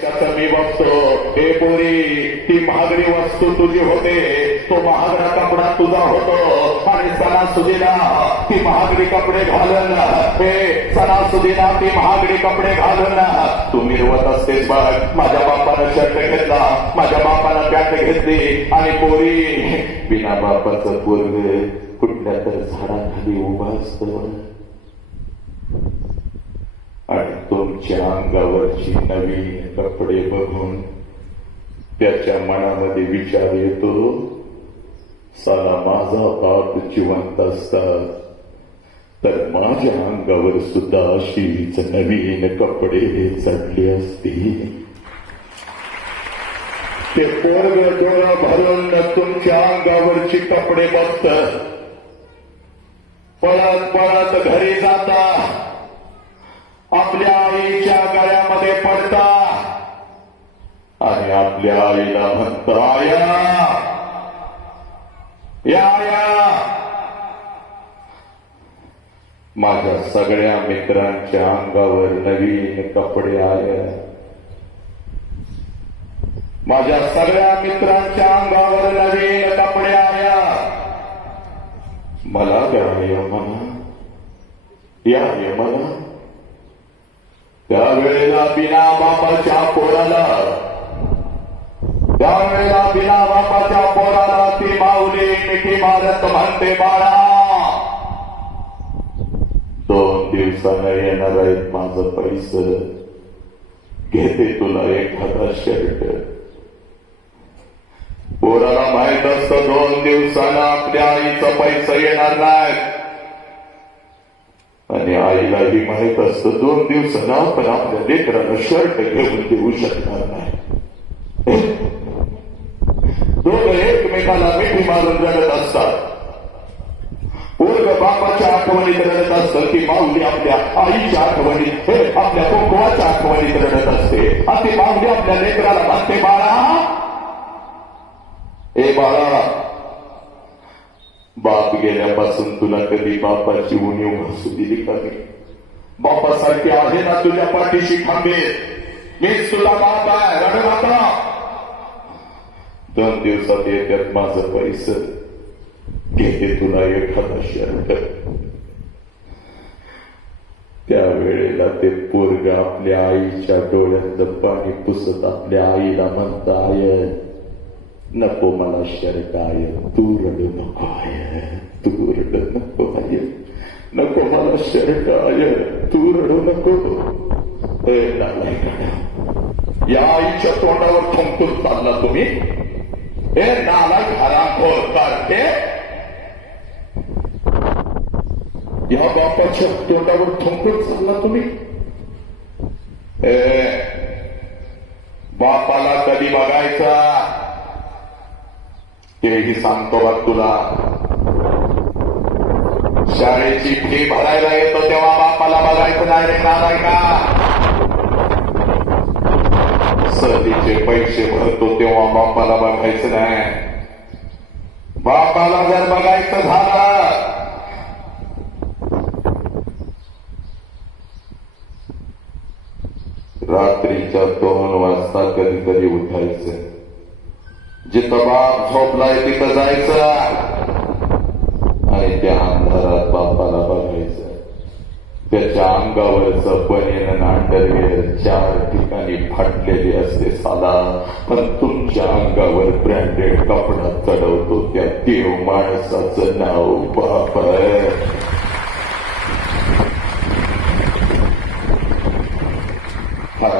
त्याचं मी बघतो हे पोरी ती महागडी वस्तू तुझी होते. तो महागडा कपडा तुझा होतो. आणि सणासुदीला ती महागडी कपडे घालून. हे सणासुदीला ती महागडी कपडे घालून. तू मिरवत असतेस बघ माझ्या बापानं शर्ट घेतला. माझ्या बापानं पॅट घेतली. आणि पोरी बिना बापाचं पोरग कुठल्या तर झाडाखाली उभा असतो. तुमच्या अंगावरची नवीन कपडे बघून त्याच्या मनामध्ये विचार येतो साला माझा बाप जिवंत असतात तर माझ्या अंगावर सुद्धा अशीच नवीन कपडे चढले असते ते पोरग डोळा भरून तुमच्या अंगावरची कपडे बघत. पळत पळत घरी जाता. आणि आपल्या आईला म्हणता आया या आया माझ्या सगळ्या मित्रांच्या अंगावर नवीन कपडे आले. माझ्या सगळ्या मित्रांच्या अंगावर नवीन कपडे आल्या मला द्या आया मला या आया मला त्यावेळेला बिना बापाच्या पोराला त्यावेळेला बिना बापाच्या पोराला ती माऊली मिठी मारत म्हणते बाळा दोन दिवसानं येणार आहेत माझं पैस घेते तुला एखादा शर्ट. पोराला माहीत असत दोन दिवसानं आपल्या आईचा पैसा येणार नाही. आणि आईलाही माहीत असतं दोन दिवसानं आपण आपल्या लेकराला शर्ट घेऊन देऊ शकणार नाही. वर्ग बापाच्या आठवणीत रडत असतं ती माऊली आपल्या आईच्या आठवणीत हे आपल्या कोकवाच्या आठवणीत रडत असते. आणि ती माऊली आपल्या लेकराला म्हणते बाळा हे बाळा बाप गेल्यापासून तुला कधी बापाची उणीव भासू दिली कधी बापासारखी आहे ना तुझ्या पाठीशी थांबे मीच तुला बाप आहे रड माता दोन दिवसात येत्यात माझं पैसे. घेते तुला एखादा शर्ट त्यावेळेला ते पोरग आपल्या आईच्या डोळ्यातलं पाणी पुसत आपल्या आईला म्हणता आय नको मला शर्ट आय तू रड नको आय तू रड नको आय नको मला शर्ट आय तू रडू नको. या आईच्या तोंडावर थंकून चालला तुम्ही? ए नालायक हरामखोर करते या बापाच्या तोंडावर थंकून चालला तुम्ही? बापाला कधी बघायचा? तेही सांगतो बा तुला. शाळेची फी भरायला येतो तेव्हा बापाला बघायचं नाही रे नाराय का? सहलीचे पैसे भरतो तेव्हा बापाला बघायचं नाही. बापाला जर बघायचं झालं रात्रीच्या दोन वाजता कधीतरी उठायचं. जिथं बाप झोपलाय तिथं जायचं. आणि त्या अंधारात बापाला बघायचं. त्याच्या अंगावरचं बनेन अंडरवेअर चार ठिकाणी फाटलेली असते साधा पण तुमच्या अंगावर ब्रँडेड कपडा चढवतो त्या देव माणसाचं नाव बापर आहे